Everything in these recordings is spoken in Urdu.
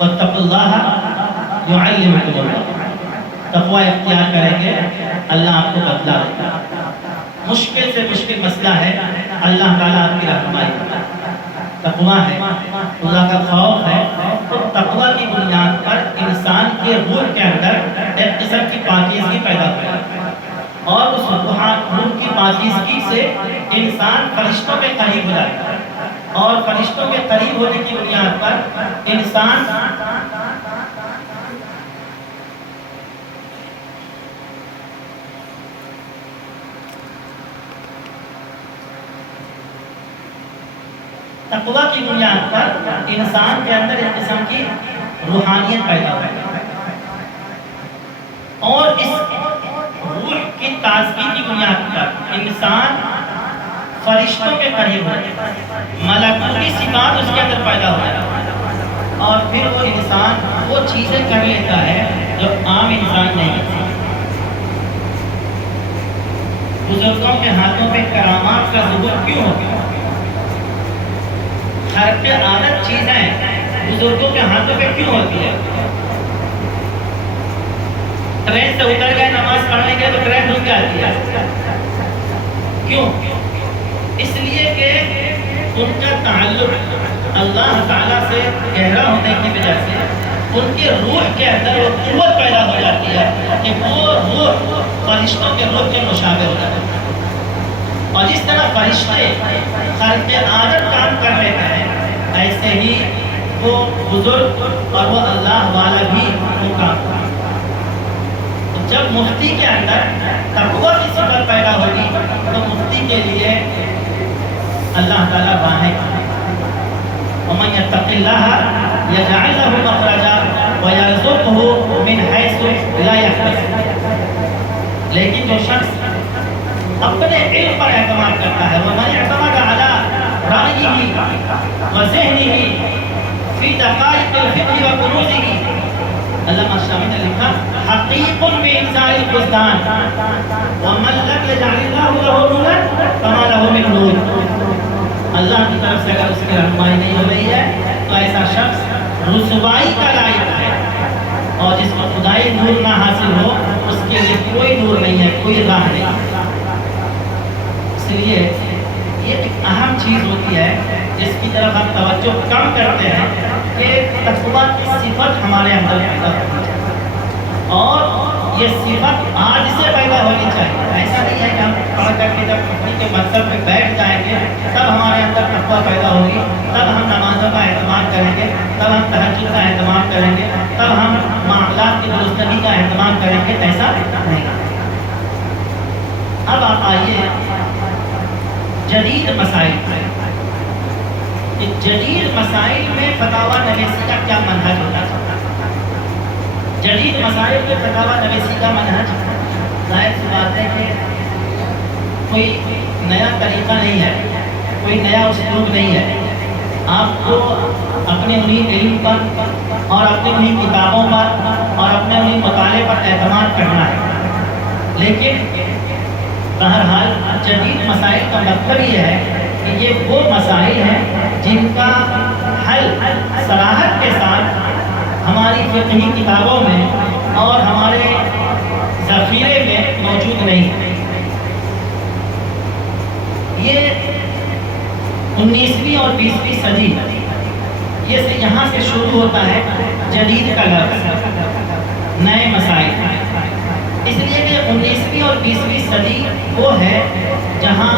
واتقوا اللہ یعلمکم اللہ، تقوی اختیار کریں گے اللہ آپ کو بدلا دے گا۔ مشکل سے مشکل مسئلہ ہے، اللہ تعالیٰ آپ کی رہنمائی کرے۔ تقوی ہے، اللہ کا خوف ہے، تو تقوی کی بنیاد پر انسان کے روح کے اندر ایک قسم کی پاکیزگی پیدا ہوئی، اور اس روح کی پاکیزگی سے انسان فرشتوں کے قریب ہو جاتا ہے، اور فرشتوں کے قریب ہونے کی بنیاد پر انسان تقوی کی بنیاد پر انسان کے اندر ایک قسم کی روحانیت پیدا ہوئی، اور اس روح کی تازگی کی بنیاد پر انسان فرشتوں کے قریب ہوتا ہے، ملکوتی صفات اس کے اندر پیدا ہو جاتی ہے، اور پھر وہ انسان وہ چیزیں کر لیتا ہے جو عام انسان نہیں کرتا۔ بزرگوں کے ہاتھوں پہ کرامات کا ظہور کیوں ہوتا ہے؟ خرق عادت چیزیں بزرگوں کے ہاتھوں پہ کیوں ہوتی ہے؟ ٹرین سے اتر گئے نماز پڑھنے کے تو ٹرین رک جاتی ہے، کیوں؟ اس لیے کہ ان کا تعلق اللہ تعالیٰ سے گہرا ہونے کی وجہ سے ان کے روح کے اندر وہ قوت پیدا ہو جاتی ہے کہ وہ روح فرشتوں کے روح کے مشابہ ہو جاتا ہے، اور جس طرح فرشتے خرق عادت کام کر لیتے ہیں، ایسے ہی وہ بزرگ اور وہ اللہ والا بھی وہ کام کرتے ہیں۔ جب مفتی کے اندر تقوی کی صفت پیدا ہوگی تو مفتی کے لیے اللہ تعالیٰ راہیں وَمَن يَتَّقِ اللَّهَ يَجْعَلْ لَهُ مَخْرَجًا وَيَرْزُقْهُ مِنْ حَيْثُ لَا يَحْتَسِبُ، لیکن جو شخص اپنے علم پر اعتماد کرتا ہے، وَمَنِ اعْتَمَدَ عَلَىٰ رَأْيِهِ وَذِهْنِهِ فِي دَقَائِقِ الْفِقْهِ وَكُنُوزِهِ، علامہ شامی نے لکھا حقیق بإنزال القرآن ومن لم يجعل الله له نورا فما له من نور، اللہ کی طرف سے اگر اس کی رہنمائی نہیں ہو رہی ہے تو ایسا شخص رسوائی کا لائق ہے، اور جس کو خدائی نور نہ حاصل ہو اس کے لیے کوئی نور نہیں ہے، کوئی راہ نہیں۔ اس لیے یہ ایک اہم چیز ہوتی ہے جس کی طرف ہم توجہ کم کرتے ہیں کہ تقویٰ کی صفت ہمارے اندر پیدا ہونی چاہیے، اور یہ صفت آج سے پیدا ہونی چاہیے۔ ایسا نہیں ہے کہ ہم پڑھ کر کے جب کسی کے مقصد پہ بیٹھ جائیں گے تب ہمارے اندر تقویٰ پیدا ہوگی، تب ہم نمازوں کا اہتمام کریں گے، تب ہم تہجد کا اہتمام کریں گے، تب ہم معاملات کی درستگی کا اہتمام کریں گے، ایسا نہیں۔ اب آپ آئیے جدید مسائل، جدید مسائل میں فتاوی نویسی کا کیا منہج ہوتا ہے؟ جدید مسائل میں فتاوی نویسی کا منہج ظاہر سی بات ہے کہ کوئی نیا طریقہ نہیں ہے، کوئی نیا اسلوب نہیں ہے، آپ کو اپنے انہیں علم پر اور اپنے انہیں کتابوں پر اور اپنے انہیں مطالعے پر اعتماد کرنا ہے، لیکن بہرحال جدید مسائل کا مطلب یہ ہے کہ یہ وہ مسائل ہیں جن کا حل صراحت کے ساتھ ہماری فقہی کتابوں میں اور ہمارے ذخیرے میں موجود نہیں ہے۔ یہ 19ویں اور 20ویں صدی یہاں سے شروع ہوتا ہے جدید کا لفظ، نئے مسائل، اس لیے کہ 19ویں اور 20ویں صدی وہ ہے جہاں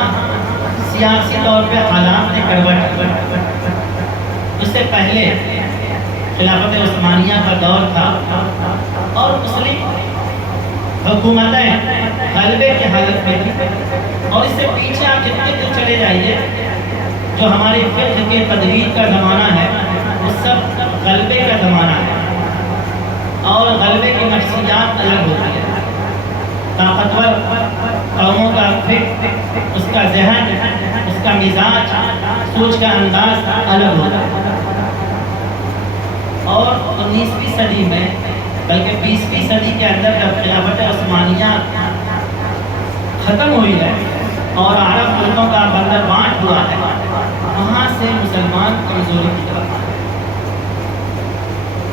سیاسی طور پہ حالات نے کروٹ لی۔ اس سے پہلے خلافت عثمانیہ کا دور تھا اور مسلم حکومتیں غلبے کی حالت میں تھی، اور اس سے پیچھے آپ جتنے دن چلے جائیے جو ہمارے فقہ کے تدوین کا زمانہ ہے وہ سب غلبے کا زمانہ ہے، اور غلبے کی نفسیات الگ ہوتی ہے۔ طاقتور قوموں کا فکر، اس کا ذہن، اس کا مزاج، سوچ کا انداز الگ ہوتا ہے، اور 19ویں صدی میں بلکہ 20ویں صدی کے اندر جب خلافت عثمانیہ ختم ہوئی ہے اور عرب ملکوں کا بندر بانٹ ہوا ہے، وہاں سے مسلمان کمزوری کی طرف آئے،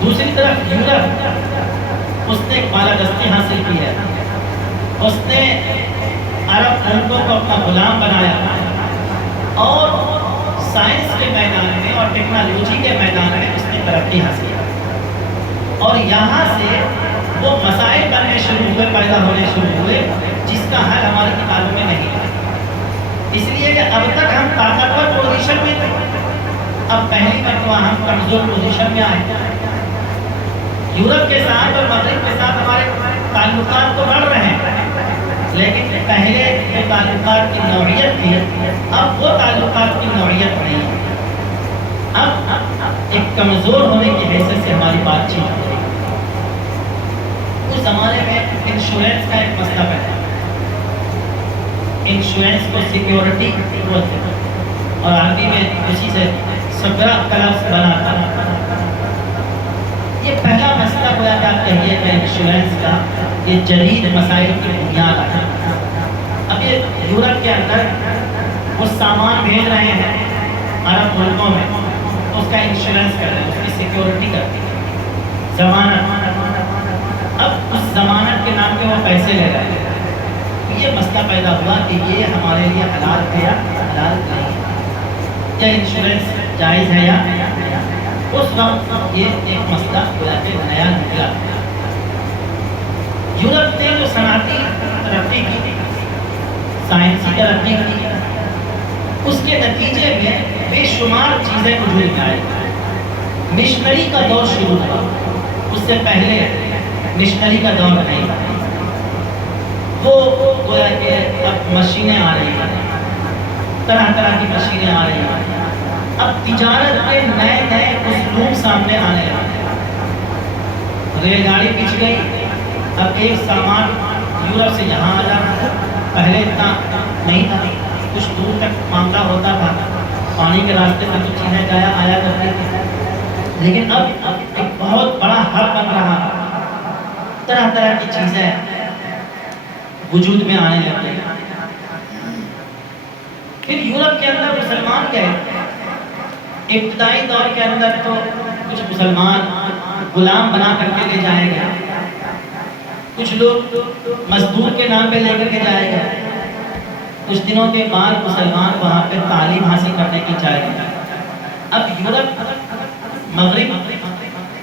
دوسری طرف یورپ اس نے ایک بالادستی حاصل کی ہے، اس نے عرب ملکوں کو اپنا غلام بنایا اور سائنس کے میدان میں اور ٹیکنالوجی کے میدان میں اس نے ترقی حاصل کی، اور یہاں سے وہ مسائل بننے شروع ہوئے، پیدا ہونے شروع ہوئے جس کا حل ہماری کتابوں میں نہیں ہے، اس لیے کہ اب تک ہم طاقتور پوزیشن میں تھے، اب پہلی مرتبہ ہم کمزور پوزیشن میں آئے۔ یورپ کے ساتھ اور مغرب کے ساتھ ہمارے تعلقات تو بڑھ رہے ہیں، لیکن پہلے جو تعلقات کی نوعیت تھی اب وہ تعلقات کی نوعیت نہیں ہے، اب ایک کمزور ہونے کی حیثیت سے ہماری بات چیت ہو رہی ہے۔ اس زمانے میں انشورنس کا ایک مسئلہ پیدا ہے، انشورنس کو سیکیورٹی بولتے ہیں اور عربی میں اسی سے سبرا کا لفظ بنا تھا۔ یہ پہلا مسئلہ ہوا کہ آپ کہیے کہ انشورنس کا یہ جدید مسائل کی بنیاد ہے۔ اب یہ یورپ کے اندر وہ سامان بھیج رہے ہیں عرب ملکوں میں، اس کا انشورنس کر رہے ہیں، اس کی سیکیورٹی کرتے ہیں، ضمانت۔ اب اس ضمانت کے نام پہ وہ پیسے لے رہے ہیں، یہ مسئلہ پیدا ہوا کہ یہ ہمارے لیے حلال ہے یا حلال نہیں ہے، کیا انشورنس جائز ہے یا اس وقت یہ ایک مسئلہ ہوا کہ نیا نکلا۔ یورپ نے جو صنعتی ترقی کی، سائنسی ترقی کی، اس کے نتیجے میں بے شمار چیزیں وجود میں آئی۔ مشنری کا دور شروع ہوا، اس سے پہلے مشنری کا دور نہیں تھا۔ وہ گویا کہ اب مشینیں آ رہی ہیں، طرح طرح کی مشینیں آ رہی ہیں، اب تجارت کے نئے نئے اسلوب سامنے آنے لگے۔ ریل گاڑی پچ گئی، اب ایک سامان یورپ سے یہاں آ جانا ہے، پہلے اتنا نہیں تھا، کچھ دور تک معاملہ ہوتا تھا، پانی کے راستے سے کچھ چیزیں آیا کرتی تھی، لیکن اب ایک بہت بڑا ہب بن رہا، طرح طرح کی چیزیں وجود میں آنے لگی۔ پھر یورپ کے اندر مسلمان گئے، ابتدائی دور کے اندر تو کچھ مسلمان غلام بنا کر کے لے جائے گئے، کچھ لوگ مزدور کے نام پہ لے کر کے جائے گئے، کچھ دنوں کے بعد مسلمان وہاں پہ تعلیم حاصل کرنے کی چاہے گئے۔ اب یورپ مغرب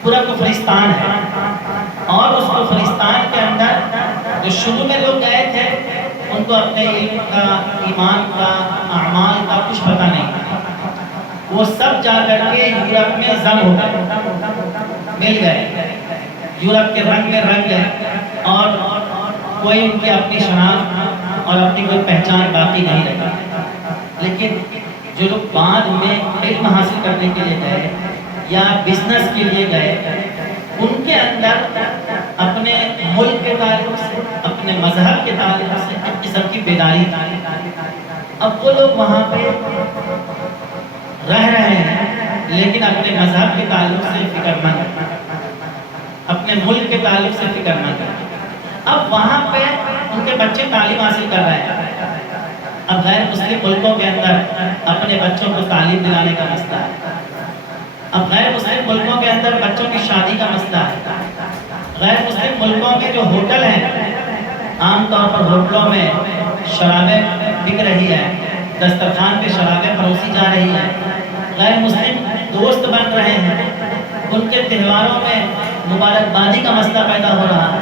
پورا کفرستان ہے، اور اس کفرستان کے اندر جو شروع میں لوگ گئے تھے ان کو اپنے علم کا، ایمان کا، اعمال کا کچھ پتہ نہیں تھا، وہ سب جا کر کے یورپ میں ضم ہو گئے، مل گئے، یورپ کے رنگ میں رنگ گئے، اور کوئی ان کی اپنی شناخت اور اپنی کوئی پہچان باقی نہیں رہی۔ لیکن جو لوگ بعد میں علم حاصل کرنے کے لیے گئے یا بزنس کے لیے گئے، ان کے اندر اپنے ملک کے تعلق سے، اپنے مذہب کے تعلق سے ایک قسم کی بیداری تھی۔ اب وہ لوگ وہاں پہ رہ رہے ہیں لیکن اپنے مذہب کے تعلق سے فکر مند ہیں، اپنے ملک کے تعلق سے فکر مند ہیں۔ اب وہاں پہ ان کے بچے تعلیم حاصل کر رہے ہیں، اب غیر مسلم ملکوں کے اندر اپنے بچوں کو تعلیم دلانے کا مسئلہ ہے، اب غیر مسلم ملکوں کے اندر بچوں کی شادی کا مسئلہ ہے، غیر مسلم ملکوں کے جو ہوٹل ہیں، عام طور پر ہوٹلوں میں شرابیں بک رہی ہے، دسترخوان پہ شرابیں پروسی جا رہی ہیں، غیر مسلم دوست بن رہے ہیں، ان کے تہواروں میں مبارکبادی کا مسئلہ پیدا ہو رہا ہے،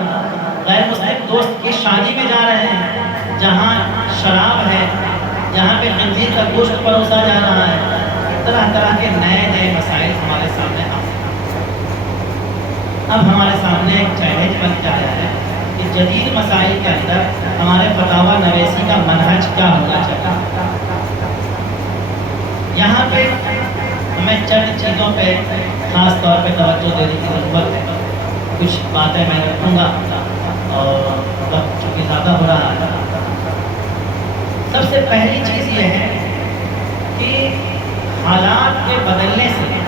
غیر مسلم دوست کی شادی میں جا رہے ہیں جہاں شراب ہے، جہاں پہ خنزیر کا گوشت پروسا جا رہا ہے، طرح طرح کے نئے نئے مسائل ہمارے سامنے آتے ہیں۔ اب ہمارے سامنے ایک چیلنج بن جاتا ہے کہ جدید مسائل کے اندر ہمارے فتاوی نویسی کا منہج کیا ہونا چاہیے۔ یہاں پہ ہمیں چند چیزوں پہ خاص طور پہ توجہ دینے کی ضرورت ہے، کچھ باتیں میں رکھوں گا اور وقت چونکہ زیادہ ہو رہا ہے۔ سب سے پہلی چیز یہ ہے کہ حالات کے بدلنے سے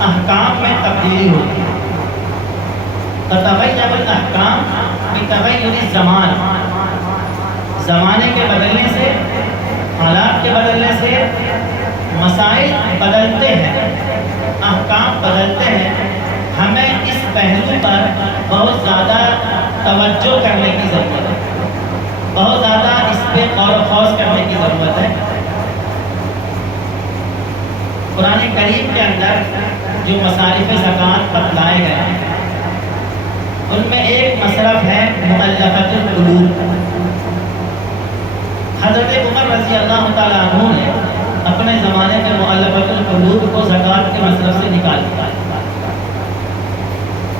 احکام میں تبدیلی ہوتی ہے، تتغیر الاحکام بتغیر الزمان، زمانے کے بدلنے سے، حالات کے بدلنے سے مسائل بدلتے ہیں، احکام بدلتے ہیں، پہلو پر بہت زیادہ توجہ کرنے کی ضرورت ہے، بہت زیادہ اس پہ غور و خوض کرنے کی ضرورت ہے۔ قرآن کریم کے اندر جو مصارف زکوٰۃ بتلائے گئے ہیں ان میں ایک مصرف ہے مؤلفۃ القلوب۔ حضرت عمر رضی اللہ تعالیٰ عنہ نے اپنے زمانے میں مؤلفۃ القلوب کو زکوٰۃ کے مصرف سے نکال دیا۔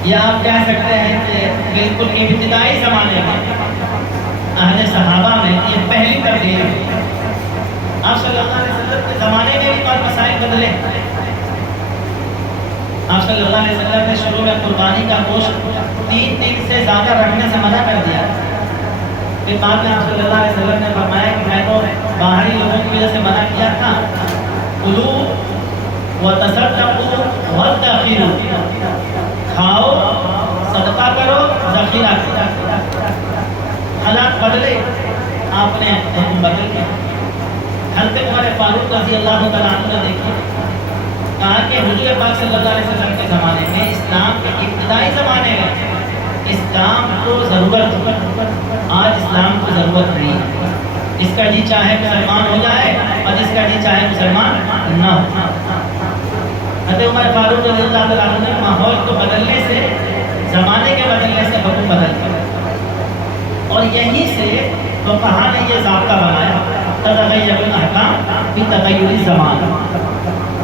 یا آپ کہہ سکتے ہیں کہ بالکل ابتدائی زمانے میں اہل صحابہ میں یہ پہلی تبدیلی ہوئی۔ آپ صلی اللہ علیہ وسلم کے زمانے میں بھی بہت مسائل بدلے۔ آپ صلی اللہ علیہ وسلم نے شروع میں قربانی کا گوشت 3 دن سے زیادہ رکھنے سے منع کر دیا۔ پھر بعد میں آپ صلی اللہ علیہ وسلم نے فرمایا کہ میں تو باہری لوگوں کی وجہ سے منع کیا تھا، کلوا وتصدقوا وادخروا، کھاؤ، صدقہ کرو، ذخیرہ کرو۔ حالات بدلے، آپ نے حکم بدل دیا۔ حضرت عمر فاروق رضی اللہ تعالیٰ عنہ نے دیکھی، کہا کہ حضور پاک صلی اللہ علیہ وسلم کے زمانے میں، اسلام کے ابتدائی زمانے میں اسلام کو ضرورت تھی، آج اسلام کو ضرورت نہیں ہے۔ جس کا جی چاہے مسلمان ہو جائے اور جس کا جی چاہے مسلمان نہ ہو۔ حضرت عمر فاروق رضی اللہ تعالیٰ عنہ نے ماحول کو بدلنے سے، زمانے کے بدلنے سے حکم بدل دیا، اور یہیں سے فقہا نے یہ ضابطہ بنایا، تتغیر الاحکام بتغیر الزمان۔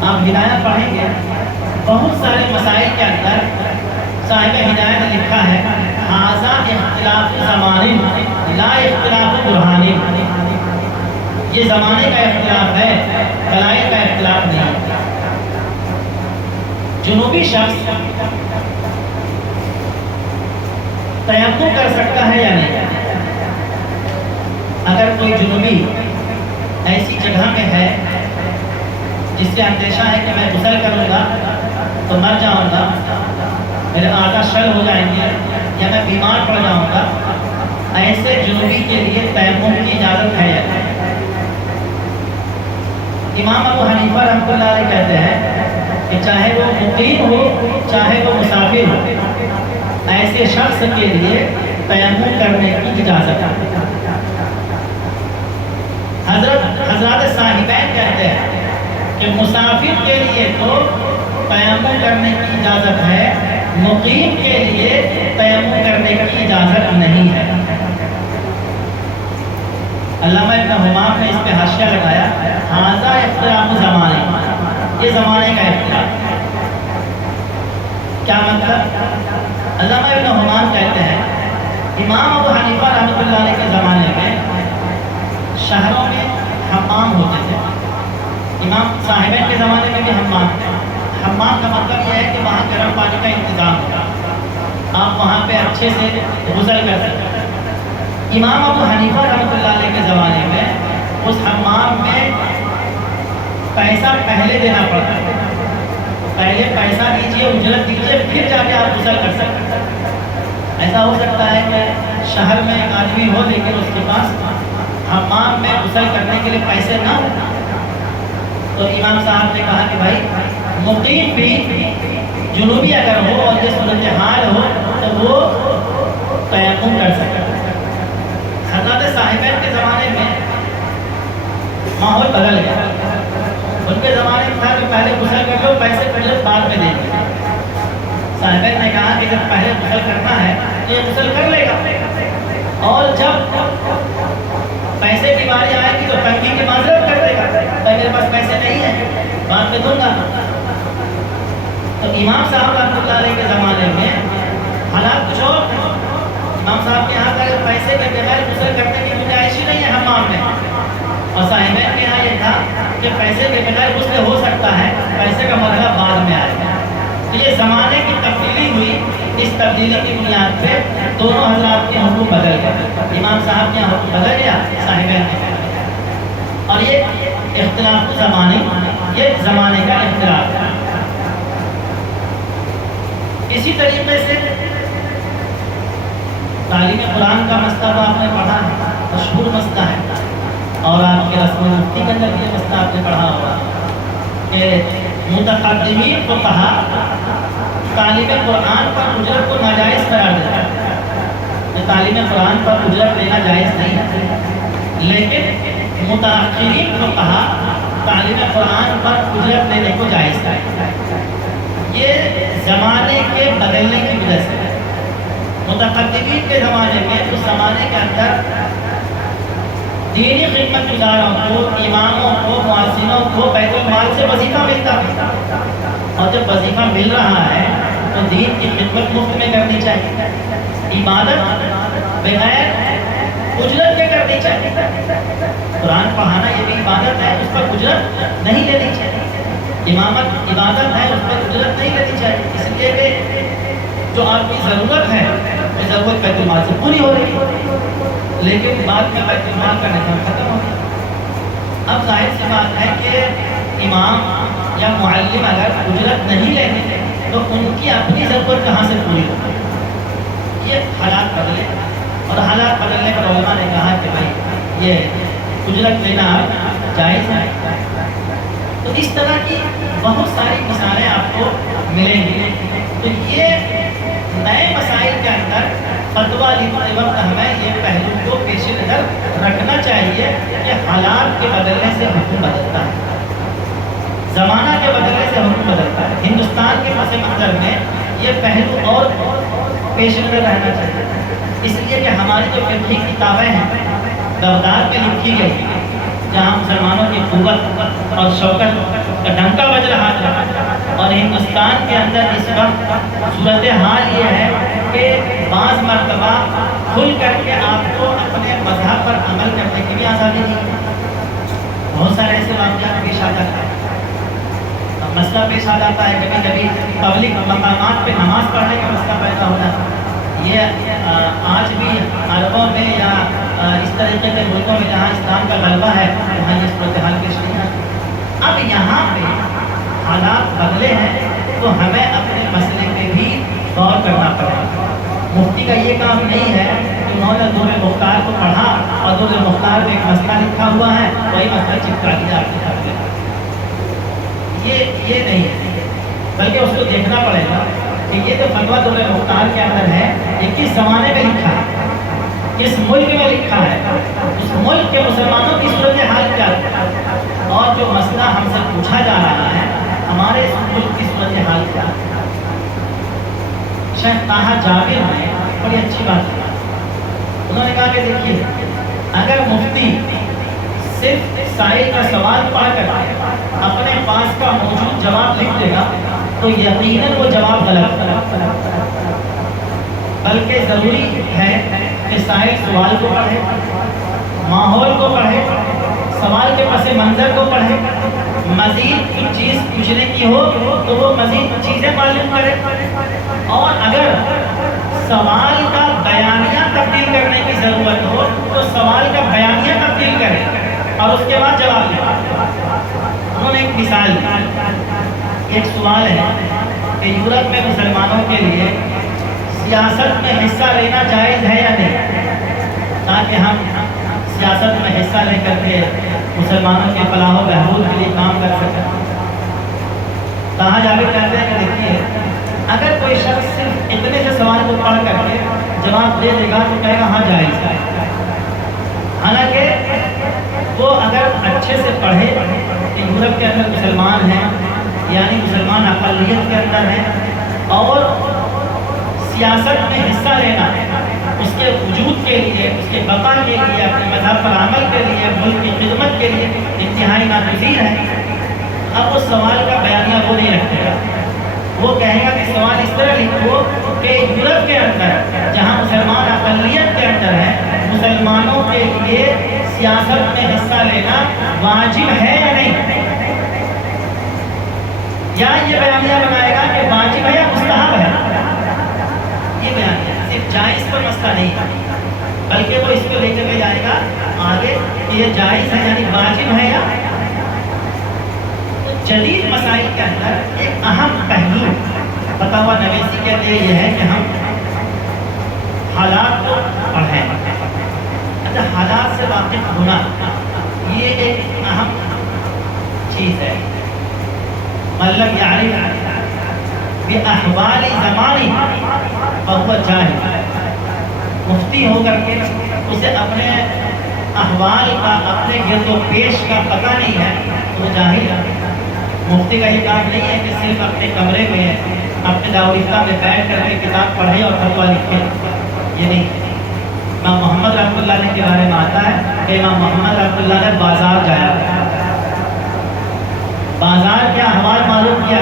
آپ ہدایت پڑھیں گے، بہت سارے مسائل کے اندر صاحب ہدایت نے لکھا ہے، ھذا اختلاف زمان لا اختلاف برہان۔ یہ زمانے کا اختلاف ہے، دلائل کا اختلاف نہیں۔ جنوبی شخص تیمم کر سکتا ہے یا نہیں؟ اگر کوئی جنوبی ایسی جگہ میں ہے جس سے اندیشہ ہے کہ میں غسل کروں گا تو مر جاؤں گا، میرے اعضاء شل ہو جائیں گے یا میں بیمار پڑ جاؤں گا، ایسے جنوبی کے لیے تیمم کی اجازت ہے یا نہیں؟ امام ابو حنیفہ رحمۃ اللہ علیہ کہتے ہیں کہ چاہے وہ مقیم ہو چاہے وہ مسافر ہو، ایسے شخص کے لیے تیمم کرنے کی اجازت ہے۔ حضرات صاحبین کہتے ہیں کہ مسافر کے لیے تو تیمم کرنے کی اجازت ہے، مقیم کے لیے تیمم کرنے کی اجازت نہیں ہے۔ علامہ ابن حمام نے اس پہ حاشیہ لگایا، ھذا اختلاف زمانے، یہ زمانے کا اختلاف ہے۔ کیا مطلب؟ علامہ ابن حمام کہتے ہیں امام ابو حنیفہ رحمۃ اللہ علیہ کے زمانے میں شہروں میں حمام ہوتے تھے، امام صاحبین کے زمانے میں بھی حمام تھے۔ حمام کا مطلب یہ ہے کہ وہاں گرم پانی کا انتظام ہوتا، آپ وہاں پہ اچھے سے غسل کر سکتے۔ امام ابو حنیفہ رحمۃ اللہ علیہ کے زمانے میں اس حمام میں پیسہ پہلے دینا پڑتا ہے، پہلے پیسہ دیجئے، اجرت دیجئے، پھر جا کے آپ غسل کر سکتے۔ ایسا ہو سکتا ہے کہ شہر میں ایک آدمی ہو لیکن اس کے پاس حمام میں غسل کرنے کے لیے پیسے نہ ہو، تو امام صاحب نے کہا کہ بھائی مقیم بھی جنوبی اگر ہو اور یہ صورتحال ہو تو وہ تیمم کر سکتا ہے۔ حضرات صاحبین کے زمانے میں ماحول بدل گیا، ان کے زمانے میں تھا کہ پہلے غسل کر لو، پیسے پہلے بعد میں دیں گے۔ صاحبین نے کہا کہ جب پہلے غسل کرنا ہے یہ غسل کر لے گا، اور جب پیسے کی باری آئے گی تو تنگی کی معذرت کر دے گا، میرے پاس پیسے نہیں ہیں، بعد میں دوں گا۔ تو امام صاحب رحمۃ اللہ علیہ کے زمانے میں حالات کچھ اور تھے۔ امام صاحب کے یہاں کا پیسے کے بغیر غسل کرنے کی گنجائش ہی نہیں ہے حمام میں، اور صاحبین کے یہاں یہ تھا کہ پیسے کے بغیر غسل ہو سکتا ہے، پیسے کا مرحلہ بعد میں آئے گا۔ تو یہ زمانے کی تبدیلی ہوئی، اس تبدیلی کی بنیاد پہ دونوں حضرات کے حکم بدل گئے، امام صاحب کے حکم بدل گیا، صاحبین کے بدل گیا، اور یہ اختلاف زمانے، یہ زمانے کا اختلاف ہے۔ اسی طریقے سے تعلیم قرآن کا مسئلہ آپ نے پڑھا ہے، مشہور مسئلہ ہے، اور آپ کے رسم مفتی کے اندر یہ مسئلہ آپ نے پڑھا ہوگا کہ متقدمین کو کہا تعلیم قرآن پر اجرت کو ناجائز قرار دیتا ہے، تعلیم قرآن پر اجرت لینا جائز نہیں ہے، لیکن متأخرین کو کہا تعلیم قرآن پر اجرت لینے کو جائز ہے۔ یہ زمانے کے بدلنے کی وجہ سے، متقدمین کے زمانے میں اس زمانے کے اندر دینی خدمت گزاروں کو، اماموں کو، مؤذنوں کو بیت المال سے وظیفہ ملتا ہے، اور جب وظیفہ مل رہا ہے تو دین کی خدمت مفت میں کرنی چاہیے، عبادت بغیر اجرت کے کرنی چاہیے۔ قرآن پڑھانا یہ بھی عبادت ہے، اس پر اجرت نہیں لینی چاہیے، امامت عبادت ہے، اس پر اجرت نہیں لینی چاہیے، اس لیے کہ جو آپ کی ضرورت ہے وہ ضرورت بیت المال سے پوری ہو رہی ہے، لیکن بعد میں بیت المال کا نظام ختم ہو گیا۔ اب ظاہر سی بات ہے کہ امام یا معلم اگر اجرت نہیں لیتے تو ان کی اپنی ضرورت کہاں سے پوری ہوگی؟ یہ حالات بدلے، اور حالات بدلنے پر علماء نے کہا کہ بھائی یہ اجرت لینا جائز ہے۔ تو اس طرح کی بہت ساری مثالیں آپ کو ملیں گی۔ تو یہ نئے مسائل کے اندر فتویٰ لیتے وقت ہمیں یہ پہلو کو پیش نظر رکھنا چاہیے کہ حالات کے بدلنے سے حکم بدلتا ہے، زمانہ کے بدلنے سے حکم بدلتا ہے۔ ہندوستان کے پس منظر میں یہ پہلو اور پیش نظر رہنا چاہیے، اس لیے کہ ہماری جو فقہی کتابیں ہیں بغداد میں لکھی گئی، جہاں مسلمانوں کی قوت اور شوکت کا ڈنکا بج رہا تھا، اور ہندوستان کے اندر اس وقت صورتحال یہ ہے کہ بعض مرتبہ کھل کر کے آپ کو اپنے مذہب پر عمل کرنے کی بھی آزادی نہیں ہے۔ بہت سارے ایسے واقعات پیش آ جاتا ہے، مسئلہ پیش آ جاتا ہے، کبھی کبھی پبلک مقامات پہ نماز پڑھنے کا مسئلہ پیدا ہو جاتا ہے۔ یہ آج بھی عربوں میں یا اس طریقے کے ملکوں میں جہاں اسلام کا غلبہ ہے وہاں یہ صورتحال پیش نہیں آتی۔ اب یہاں پہ حالات بدلے ہیں تو ہمیں اپنے مسئلے پہ بھی غور کرنا پڑے گا۔ مفتی کا یہ کام نہیں ہے کہ انہوں نے دور مختار کو پڑھا اور دور مختار میں ایک مسئلہ لکھا ہوا ہے وہی مسئلہ چپکا دیا آپ کے سامنے، یہ نہیں ہے، بلکہ اس کو دیکھنا پڑے گا کہ یہ جو فتویٰ دور مختار کے اندر ہے یہ کس زمانے میں لکھا ہے، کس ملک میں لکھا ہے، اس ملک کے مسلمانوں کی صورتحال کیا ہے، اور جو مسئلہ ہم سے پوچھا جا رہا ہے ہمارے اس ملک کی صورتحال کیا ہے۔ شیخ طاہا جابر نے بڑی اچھی بات کی، انہوں نے کہا کہ دیکھیے اگر مفتی صرف سائل کا سوال پڑھ کر اپنے پاس کا موجود جواب لکھ دے گا تو یقیناً وہ جواب غلط ہے، بلکہ ضروری ہے کہ سائل سوال کو پڑھے، ماحول کو پڑھے، سوال کے پس منظر کو پڑھے، مزید کچھ چیز پوچھنے کی ہو تو وہ مزید چیزیں معلوم کرے، اور اگر سوال کا بیانیہ تبدیل کرنے کی ضرورت ہو تو سوال کا بیانیہ تبدیل کرے اور اس کے بعد جواب دے۔ انہوں نے ایک مثال دی، ایک سوال ہے کہ یورپ میں مسلمانوں کے لیے سیاست میں حصہ لینا جائز ہے یا نہیں، تاکہ ہم سیاست میں حصہ لے کر کے مسلمانوں کے فلاح و بہبود کے لیے کام کر سکیں۔ طاہا جابر کہتے ہیں کہ دیکھیے اگر کوئی شخص صرف اتنے سے سوال کو پڑھ کر کے جواب دے دے گا تو کہے گا ہاں جائز ہے، حالانکہ وہ اگر اچھے سے پڑھے کہ یورپ کے اندر مسلمان ہیں، یعنی مسلمان اقلیت کے اندر ہیں، اور سیاست میں حصہ لینا اس کے وجود کے لیے، اس کے بقا کے لیے، اپنے مذہب پر عمل کے لیے، ملک کی خدمت کے لیے انتہائی ناگزیر ہے، اب اس سوال کا بیانیہ وہ نہیں رکھے گا، وہ کہے گا کہ سوال اس طرح لکھو کہ یورپ کے اندر جہاں مسلمان اقلیت کے اندر ہیں، مسلمانوں کے لیے سیاست میں حصہ لینا واجب ہے یا نہیں، یا یہ بیانیہ بنائے گا کہ واجب ہے یا مستحب ہے۔ یہ بیانیہ صرف جائز پر مسئلہ نہیں ہے، بلکہ وہ اس کو لے کر کے جائے گا آگے کہ یہ جائز ہے یعنی واجب ہے یا۔ جدید مسائل کے اندر ایک اہم پہلو فتاوی نویسی کے لیے یہ ہے کہ ہم حالات کو پڑھیں، اچھا حالات سے واقف ہونا یہ ایک اہم چیز ہے۔ مطلب یعنی بأحوال زمانی فهو جاہل، مفتی ہو کر کے اسے اپنے احوال کا، اپنے گرد و پیش کا پتہ نہیں ہے تو وہ جاہل ہے۔ مفتی کا یہ کام نہیں ہے کہ صرف اپنے کمرے میں اپنے دارالفتہ میں بیٹھ کر کے کتاب پڑھے اور فتویٰ لکھے، یہ نہیں۔ امام محمد رحمۃ اللہ علیہ کے بارے میں آتا ہے کہ امام محمد رحمۃ اللہ نے بازار جایا، بازار کے احوال معلوم کیا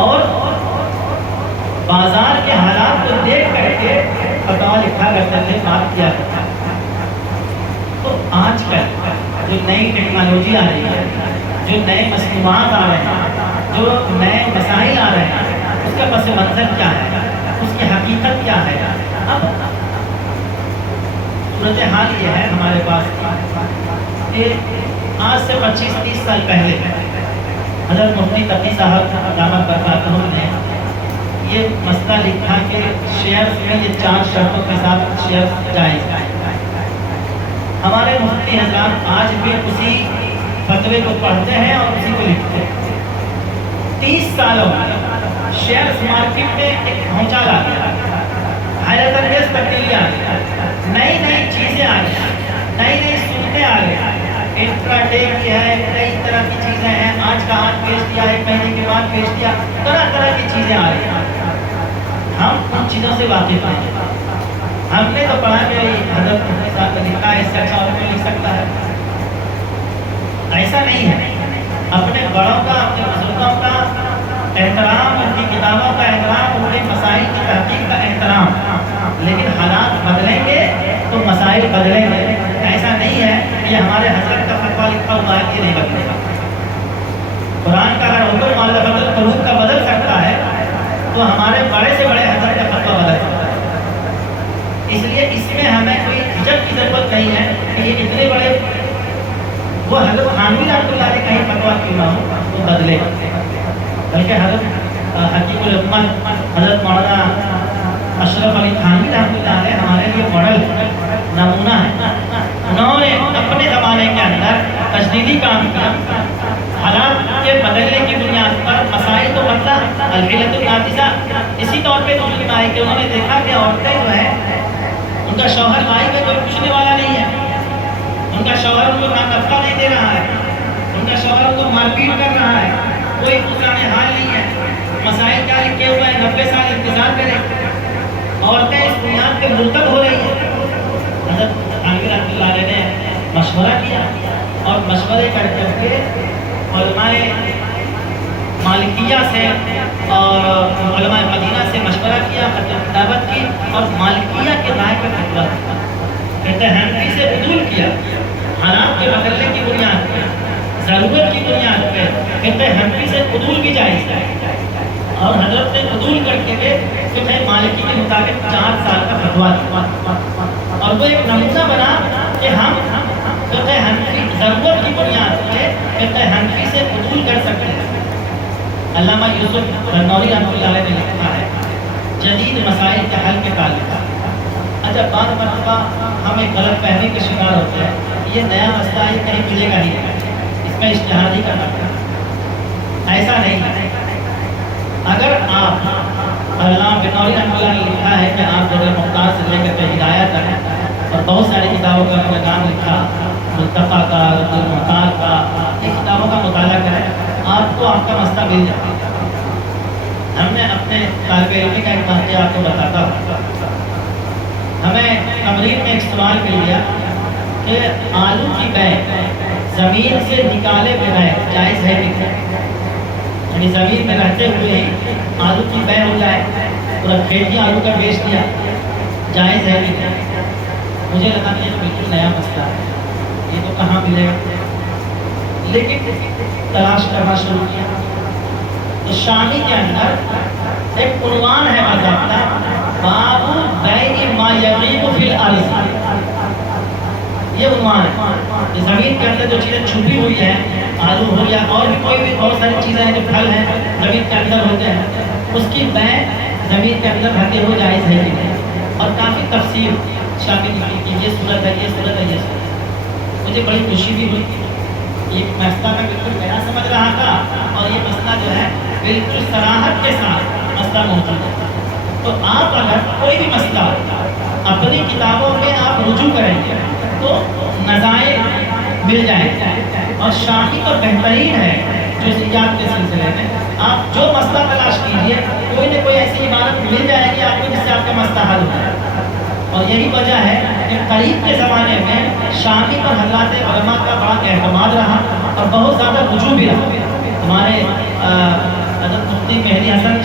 اور بازار کے حالات کو دیکھ کر کے فتویٰ لکھا کرتے تھے، بات کیا کرتے تھے۔ تو آج کل جو نئی ٹیکنالوجی آ رہی ہے، جو نئے مصنوعات آ رہے ہیں، جو نئے مسائل آ رہے ہیں، اس کا پس منظر کیا ہے، اس کی حقیقت کیا ہے؟ اب صورتحال یہ ہے ہمارے پاس کہ آج سے 25-30 سال پہلے حضرت مفتی تقی صاحب دامت برکاتہ نے یہ مسئلہ لکھا کہ شیئرز میں یہ 4 شرطوں کے ساتھ شیئرز جائز ہیں۔ ہمارے مفتی حضرات آج بھی اسی فتوے کو پڑھتے ہیں اور اسی کو لکھتے ہیں۔ 30 سالوں میں شیئرز مارکیٹ میں ایک بھونچال آ گیا، حیرت انگیز تبدیلی آ گئی، نئی نئی چیزیں آ گئی، نئی نئی صورتیں آ گئی، انٹرا ڈے کی ہے، کئی طرح کی چیزیں ہیں، آج کا آج بیچ دیا، 1 مہینے کے بعد بیچ دیا، طرح طرح کی چیزیں آ رہی ہیں۔ ہم ان چیزوں سے واقف ہیں، ہم نے تو پڑھا کہ حضرت کے ساتھ لکھا ہے، اس سے اچھا اور کوئی لکھ سکتا ہے؟ ایسا نہیں ہے۔ اپنے بڑوں کا، اپنے بزرگوں کا احترام، ان کی کتابوں کا احترام، ان کے مسائل کی تحقیق کا احترام، لیکن حالات بدلیں گے تو مسائل بدلیں گے۔ ایسا نہیں ہے کہ ہمارے حضرت کا فتویٰ لکھا ہوا ہے کہ نہیں بدلے گا۔ قرآن کا اگر حکم معلوم قلوب کا بدل سکتا ہے تو ہمارے بڑے سے بڑے حضرت کا فتویٰ بدل سکتا ہے۔ اس لیے اس میں ہمیں کوئی جھجک کی ضرورت نہیں ہے کہ یہ اتنے بڑے، وہ حضرت خانوی رحمۃ اللہ علیہ کا ہی فتویٰ کیوں نہ ہو وہ بدلے، بلکہ حضرت حکیم الامت حضرت مولانا اشرف علی تھانوی رحمۃ اللہ علیہ ہمارے لیے ماڈل نمونہ ہے۔ انہوں نے اپنے زمانے کے اندر تجدیدی کام کیا، حالات کے بدلنے کی بنیاد پر مسائل کو بدلا۔ الحیلۃ النافذہ اسی طور پہ دنیا میں آئی کہ انہوں نے دیکھا کہ عورتیں جو ہیں ان کا شوہر بھائی میں کوئی پوچھنے والا نہیں ہے، ان کا شوہر ان کو نفقہ نہیں دے رہا ہے، ان کا شوہر ان کو مار پیٹ کر رہا ہے، کوئی پوچھنے حال نہیں ہے، مسائل کیا لکھے ہوئے ہیں، 90 سال انتظار کریں، عورتیں اس بنیاد پہ مرتب ہو رہی ہیں۔ حضرت خانوی رحمۃ اللہ علیہ نے مشورہ کیا اور مشورے کر کے علماء مالکیہ سے اور علماء مدینہ سے مشورہ کیا، کتابت کی اور مالکیہ کے رائے پر فتویٰ دیا، کہتے ہیں حنفی سے عدول کیا، حالات کے بدلنے کی بنیاد پہ، ضرورت کی بنیاد پہ، کہتے ہیں حنفی سے عدول کی جائز ہے۔ اور حضرت نے عدول کر کے کہ مالکی کے مطابق 4 سال کا فتویٰ دیا، اور وہ ایک نمونہ بنا کہ ہم کہتے ہیں حنفی ضرورت کی بنیاد پہ کہتے ہیں حنفی سے عدول کر سکتے ہیں۔ علامہ یوسف رنوری رحمۃ اللہ علیہ نے لکھا ہے جدید مسائل کے حل کے تعلق۔ اچھا، بعض مرتبہ ہم ایک غلط فہمی کے شکار ہوتے ہیں، یہ نیا مسئلہ ہے، کہیں ملے گا ہی نہیں، اس میں اجتہاد ہی کرنا پڑتا ہے۔ ایسا نہیں ہے۔ اگر آپ، علامہ بنوری رحمۃ اللہ نے لکھا ہے کہ آپ در مختار سے لے کر کے ہدایت تک اور بہت ساری کتابوں کا انہوں نے نام لکھا، ملتقیٰ کا، المختار کا، یہ کتابوں کا مطالعہ کریں، آپ کو آپ کا مسئلہ مل جائے گا۔ ہم نے اپنے طالب علم کا ایک واقعہ آپ کو بتاتا ہوں۔ ہمیں تمرین میں ایک سوال مل گیا کہ آلو کی بیع زمین سے نکالے بغیر جائز ہے کہ نہیں؟ یعنی زمین میں رہتے ہوئے ہی آلو کی بیع ہو جائے، پورا کھیت ہی آلو کا بیچ دیا، جائز ہے کہ نہیں؟ مجھے لگا کہ یہ بالکل نیا مسئلہ ہے، یہ تو کہاں ملے گا، لیکن تلاش کرنا شروع کیا تو شامی کے اندر ایک عنوان ہے باضابطہ، باب بیع ما یغیب فی الارض، یہ عنوان ہے کہ زمین کے اندر جو چیزیں چھپی ہوئی ہیں، آلو ہو یا اور بھی کوئی بھی بہت ساری چیزیں ہیں جو پھل ہیں زمین کے اندر ہوتے ہیں، اس کی بیع زمین کے اندر رہتے ہوئے جائز ہے کہ نہیں؟ اور کافی تفصیل شامل کی کہ یہ صورت ہے، یہ صورت ہے، یہ صورت ہے۔ مجھے بڑی خوشی بھی ہوئی، یہ مسئلہ میں بالکل نیا سمجھ رہا تھا اور یہ مسئلہ جو ہے بالکل صراحت کے ساتھ مسئلہ موجود ہے. تو آپ اگر کوئی بھی مسئلہ اپنی کتابوں میں آپ رجوع کریں گے تو نظائر مل جائیں گے. اور شامی تو بہترین ہے جزئیات کے سلسلے میں. آپ جو مسئلہ تلاش کیجیے کوئی نہ کوئی ایسی عبارت مل جائے گی آپ کو جس سے آپ کا مسئلہ حل ہو جائے. اور یہی وجہ ہے کہ قریب کے زمانے میں شامی پر حضرات علماء کا بڑا اعتماد رہا اور بہت زیادہ رجوع بھی رہا. ہمارے حضرت مفتی مہدی حسن